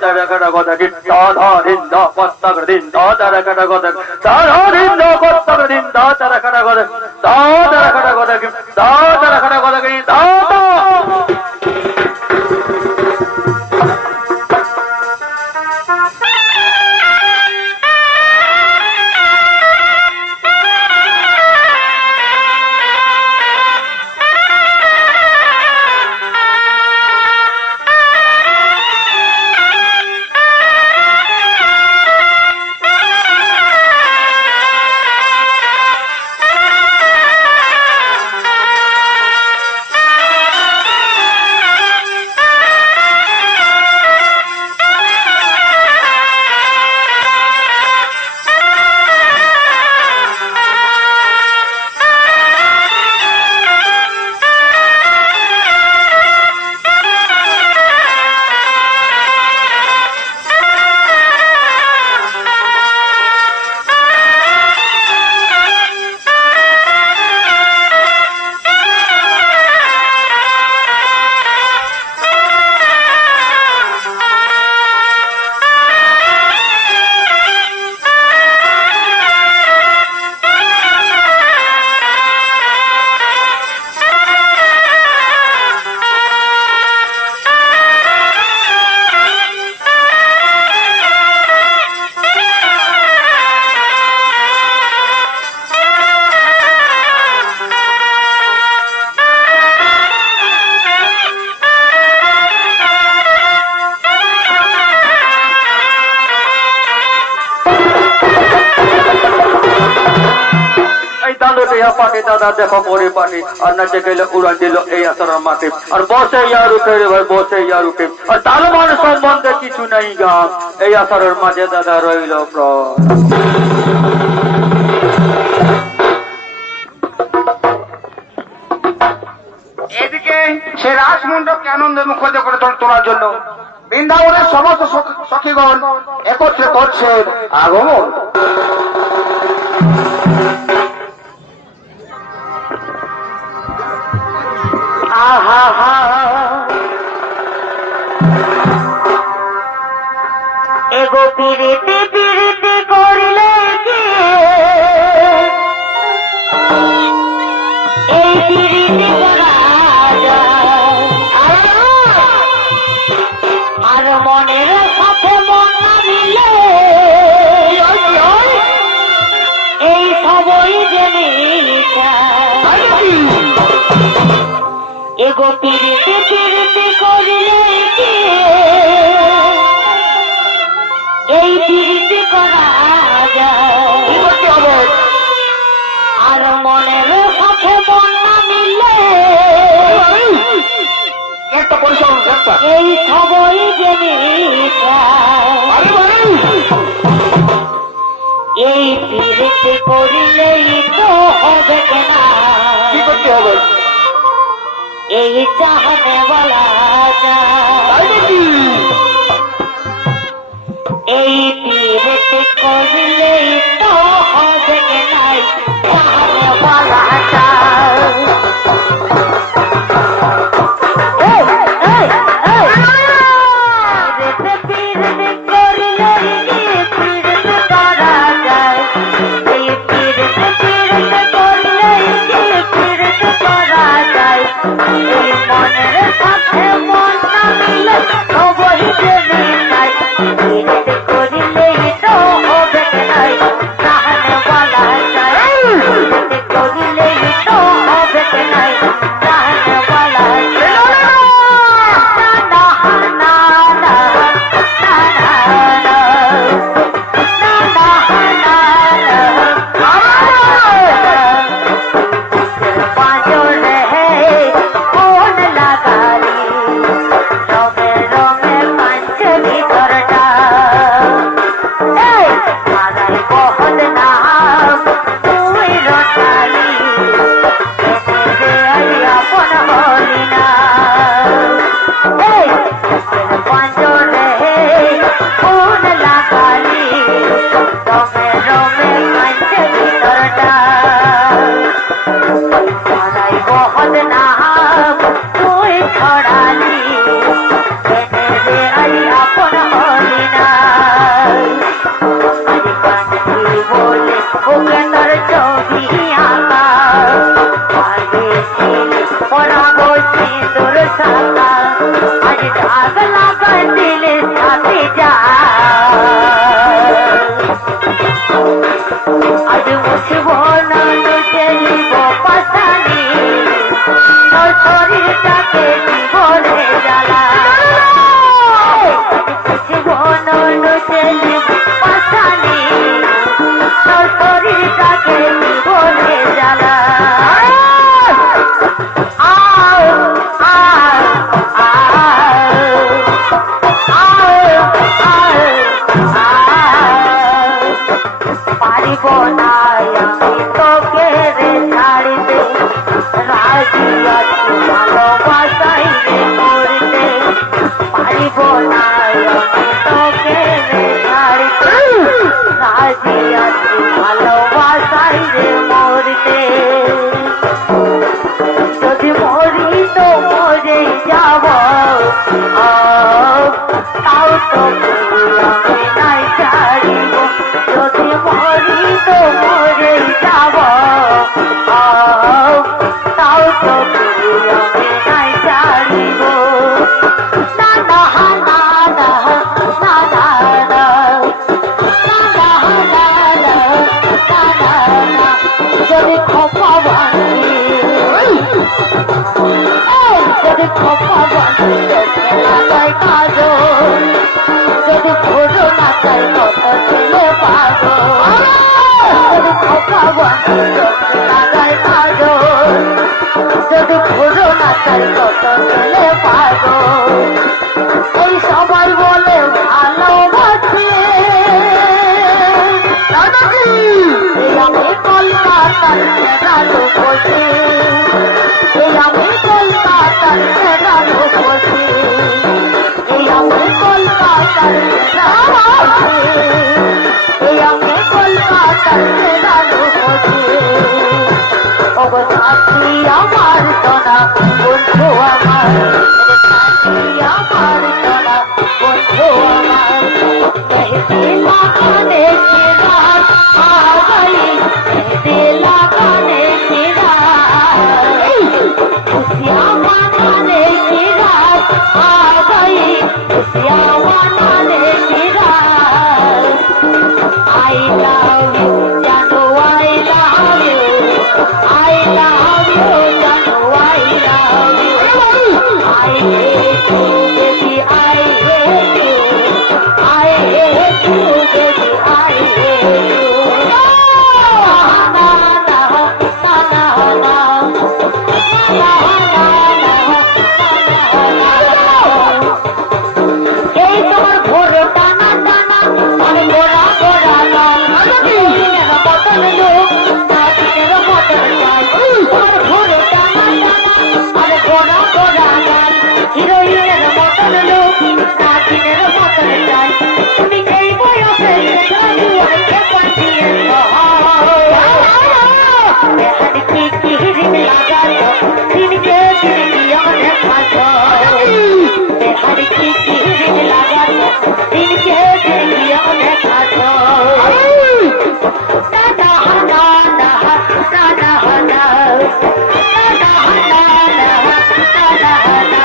তারা কাটা কথা দিন দাধা দিন দা কত্তা করে দিন দা তারা কাটা কথা দাধা দিন দা কত্তা করে দিন দা তারা কাটা কথা দা তারা কাটা কথা কি দা তারা কাটা কথা কি দা পাটি দাদা দেখো পরে পাটি আর নাচে গেলে উড়ান দিল এই আসার মাটি আর বসে ইয়ার উঠে রে ভাই বসে ইয়ার উঠে আর তার মান সম্বন্ধে কিছু নাই গাম এই আসারের মাঝে দাদা রইল এদিকে সে রাজমণ্ডপকে আনন্দ মুখরিত করে তোলার জন্য বৃন্দাবনের সমস্ত সখীগণ একত্রে করছেন আগমন। এগো পিরিতি পিরিতি করিলে কি এই পিরিতি করা যায় আর মনের সাথে মন না মিলে এই সবই জেনে এগো পিরিতি পিরিতি করিলে কি এই পিরিতি করা যায় আর মনের সাথে মন না মিললে একটা পরিশ্রম এই সবই জেনে এই পিরিতি করিলেই তো হবে না কি করতে হবে এই চাহনে বলা যায় এই পিরিতি করিলেই তো হবে নাই চাহনে বলা যায় পিরিতি করিলেই পিরিতি করা যায় এই পিরিতি পিরিতি করিলেই পিরিতি করা যায় এই মনের সাথে মন না মিলে সবই জেনে যায় পিরিতি করিলেই তো হবে নাই রাজি আছি ভালোবাসাই রে মরতে যদি মরি তো মরে যাব তাও তো আমি নাই ছাড়িব যদি মরি তো মরে যাব তাও তো আমি নাই ছাড়িব না না না না না না না যদি খোপা বাঁধি যদি খোপা বাঁধি লাগাই কাজল যদি ঘোরো না চাই কত ছেলে পাগল যদি খোপা বাঁধি লাগাই কাজল যদি ঘোরো না চাই কত ছেলে পাগল ওই সবাই বলে ভালোবাসে আমি কলকাতার মেঘালো বসে আমি কলকাতার মেঘালো বসে আমি কলকাতার মেঘালো বসে আমি কলকাতার মেঘালো বসে অবসাথী আমার সোনা বন্ধু আমার আমার সোনা বন্ধু আমার कहते लगाने की रात आ गई कहते लगाने की रात खुशियाँ मनाने की रात आ गई खुशियाँ मनाने की रात I love you जानो I love you I love you जानो I love you I hate you baby I hate you I hate you, baby, I hate you. Na na na na na na na এই তোমার ঘোরে টানা টানা মানে গোড়া গোড়া গান হিরোইনের মতন লোক নাচিনের মতন গান তোমার ঘোরে টানা টানা মানে গোড়া গোড়া গান হিরোইনের মতন লোক নাচিনের মতন গান তুমি এই বয়সে অনেকে পাঠিয়ে কি হিরিং লাগাতো দিনকে দিন অনেক ভাষা হারি কি হিরিং লাগাতো দিনকে দিন অনেক ভাষা দাদা হানা না দাদা হানা দাদা হানা না দাদা হানা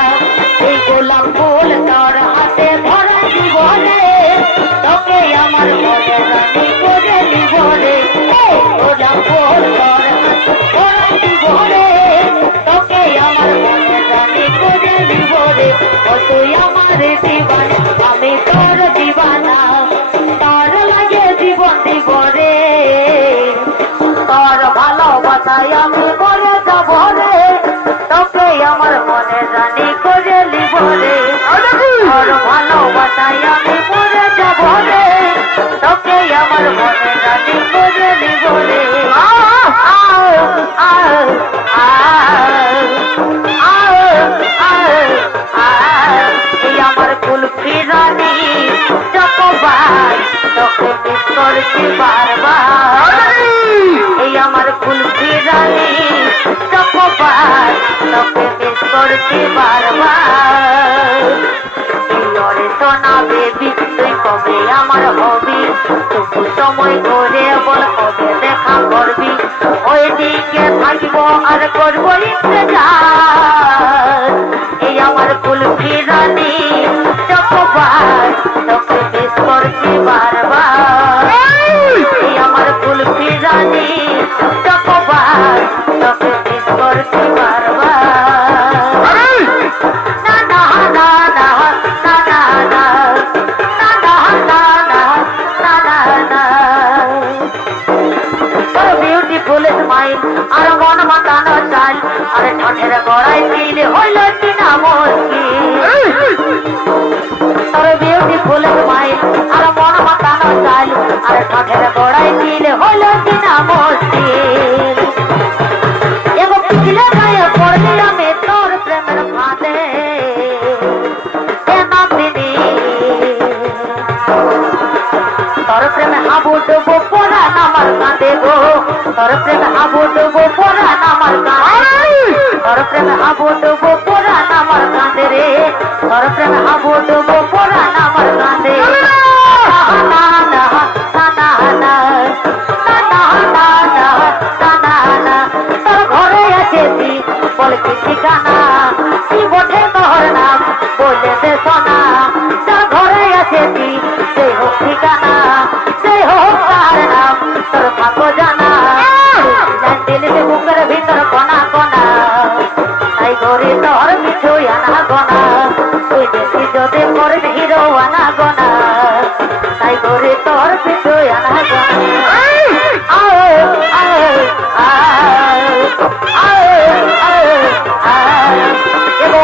এই গোলাপ ফুল তোর হাতে ধরা জীবনে তোকে আমার মনে রানি করে জীবনে গোলাপ ফুল তোর হাতে ধরা জীবনে তোকে আমার মনে রানি করে জীবনে ও তুই আমার জীবন আমি তোর জীবনা তোর লাগে জীবন জীবনে তোর ভালোবাসায় আমি মরে যাব রে তোকে আমার মনে রানি করে লিবরে তোর ভালোবাসায় আমি মরে যাব রে তোকে আমার মনে রানি করে লিবরে এই আমার কুলফি রানী চকবার তোকে মিস করছি বারবার এই আমার কুলফি রানী চকবার তোকে মিস করছি বারবার ওরে সোনা বেবি তুই কবে আমার হবি তবু সময় করে বল কবে দেখা করবি ওই দিকে থাকবো আর করবো ইন্তজার এই আমার কুলফি রানী চকবার তোকে মিস করছি বারবার এই আমার কুলফি রানী চকবার তোকে মিস করছি বারবার না না না না না না না না না না না না না বিউটিফুল স্মাইল আর মন মাতানো চাল আরে ঠাঠের গড়াই দিলে হইল কিনা মুশকিল তোর বিউটিফুল স্মাইল আর মন মাতানো চাল আরে ঠাঠের গড়াই দিলে হইল কিনা মুশকিল এগো পিছলে গায়ে পড়লি আমি তোর প্রেমের ফাঁদে এ নাম দিনি তোর প্রেমে হাবু ডুবো পরাণ আমার কাঁদে গো তোর প্রেমে হাবু ডুবো পরাণ আমার কাঁদে তোর প্রেমে হাবু ডুবো পরাণ আমার কাঁদে রে তোর প্রেমে হাবু ডুবো পরাণ আমার কাঁদে না না না না না তোর ঘরে আছে বল কি ঠিকানা কি বটে তোর নাম বলে দে সোনা তোর ঘরে আছে সেই হোক ঠিকানা সেই হোক তার নাম তোর ভাগ্য জানা দিলিতে বুকের ভিতর কোনা কোনা তাই ঘরে তোর কিছু আনা গোনা তুই বেশি যদি করবি হিরো আনা গোনা তাই ঘরে তোর কিছু আনা গোনা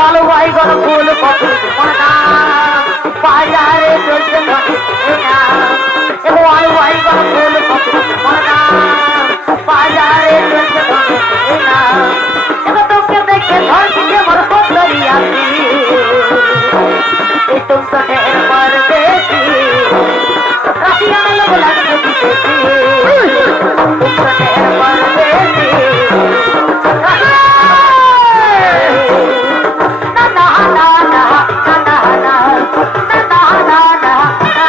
আলু বাইগন ফুল কপি বাজারে চলছে আলু বাইগন ফুল কপি বাজারে চলছে তোকে দেখে ধর দিতে মোর সুন্দরী আসি तुम तो ढेर पर देती रसिया में लोग लगने देती तुम तो ढेर पर देती ना ना ना ना ना ना ना ना ना ना ना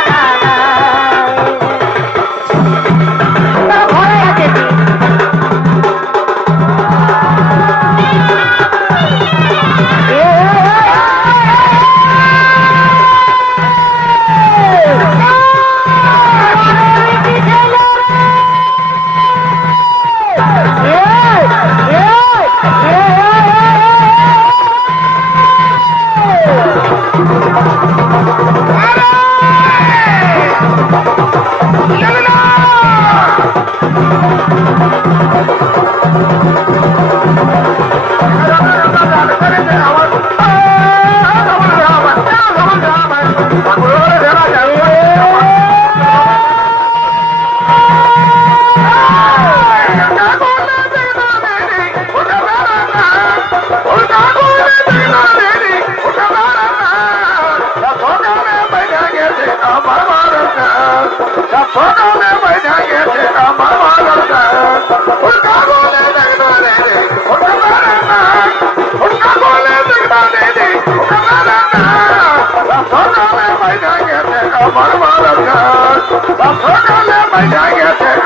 घरे আছে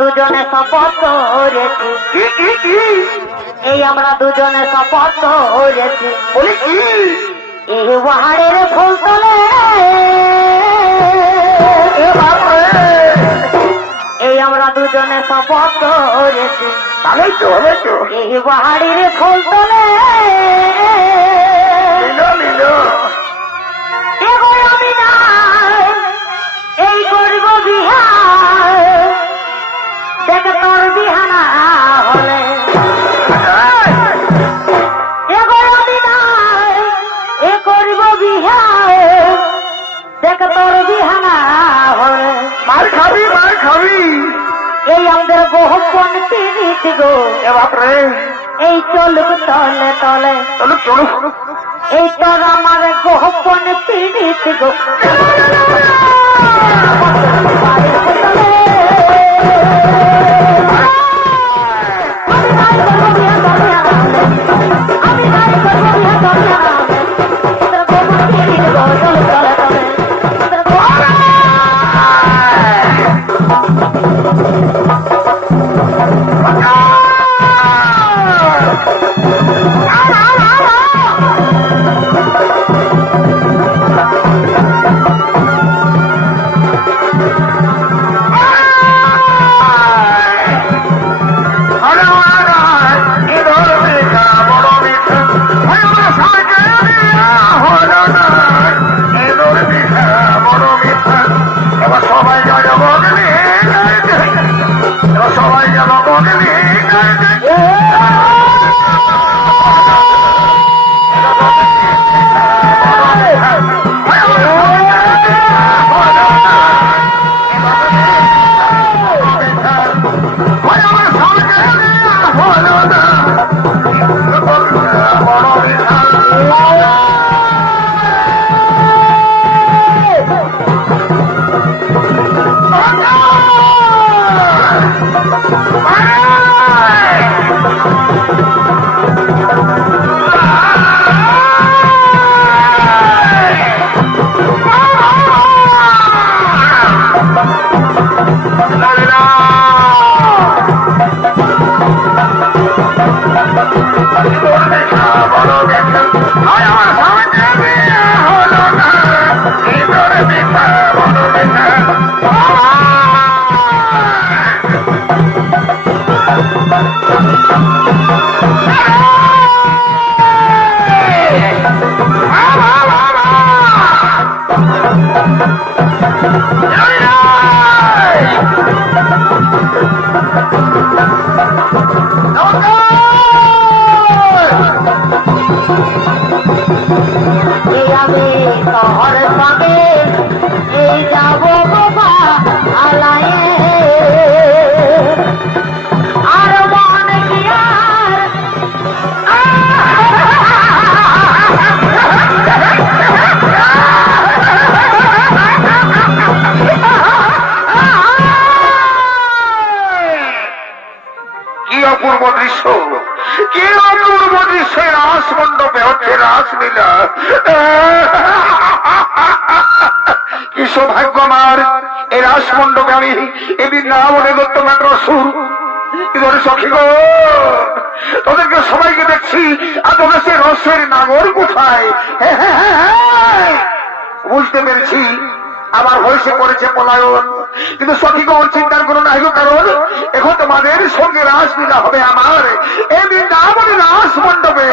দুজনে শপথ করেছি এই আমরা দুজনে শপথ করেছি বলি কি এই পাহাড়ের ফুল তলে এই আমরা দুজনে শপথ করেছি ভালোই তো এই পাহাড়ের ফুল তলে আমি না এই করব বিহার দেখ তোর বিহানা হলে আমি না এ করব বিহার দেখ তোর বিহানা হলে মার খাবি মার খাবি এই আমাদের গোপন পিরিত গো এ বাপরে এই চলুক তলে তলে চলো চলো এই তোর আমার গোপন পিরিত গো সবাই যাবে বগলে সবাই যাবে বগলে অপূর্ব দৃশ্য, কি অপূর্ব দৃশ্য! রাস মণ্ডপে হচ্ছে রাসলীলা। কি সৌভাগ্য আমার, এই রাস মণ্ডপে আমি এদিন না বলে দত্ত মাত্র সুর সখী গো, তোদেরকে সবাইকে দেখছি, আর তোদের সে রসের নাগর কোথায়? বুঝতে পেরেছি আমার হয়েছে করেছে পলায়ন, কিন্তু সখীগণ চিন্তার কোনো নাই, কারণ এখন তোমাদের সঙ্গে রাসলীলা হবে আমার এদিন না বলে রাস মণ্ডপে।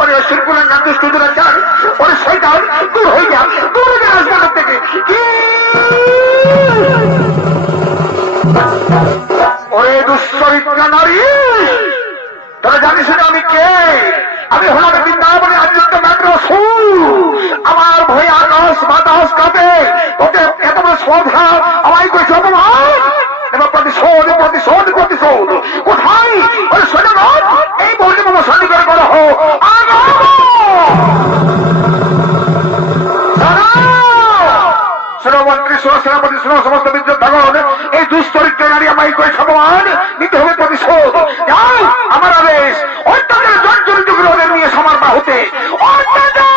ওরে শিল্পুলাঙ্গা দুষ্টু দুরাচার, ওরে শয়তান, দূর হয়ে যা, দূর হয়ে যা রাস মণ্ডপ থেকে। ওরে দুশ্চরিত্রা নারী, তোরা জানিস না আমি কে? আমি হলাম বৃন্দাবনে আদিত্য মাত্র সুর। আমার ভয়ে আকাশ বাতাস কাঁপে, তোকে এত বড় শ্রদ্ধা আমায় করেছে অপমান। এবার প্রতিশোধ প্রতিশোধ প্রতিশোধ কোথায়? ওরে সৈন্যগণ, এই বলতে বাবা সন্নিকর করো। সেনামন্ত্রী সেনাপতি সমস্ত বিদ্যুৎ এই দুশ্চরিত্র নারী আমায় করেছে অপমান, নিতে হবে প্রতিশোধ। যাও, আমার আদেশ, অত্যাচার জর্জরিত ওদের নিয়ে সমার বাহুতে অত্যাচার।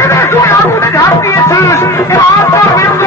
এরে তুই আগুনে ঝাঁপ দিয়েছিস, এবার তোর মৃত্যু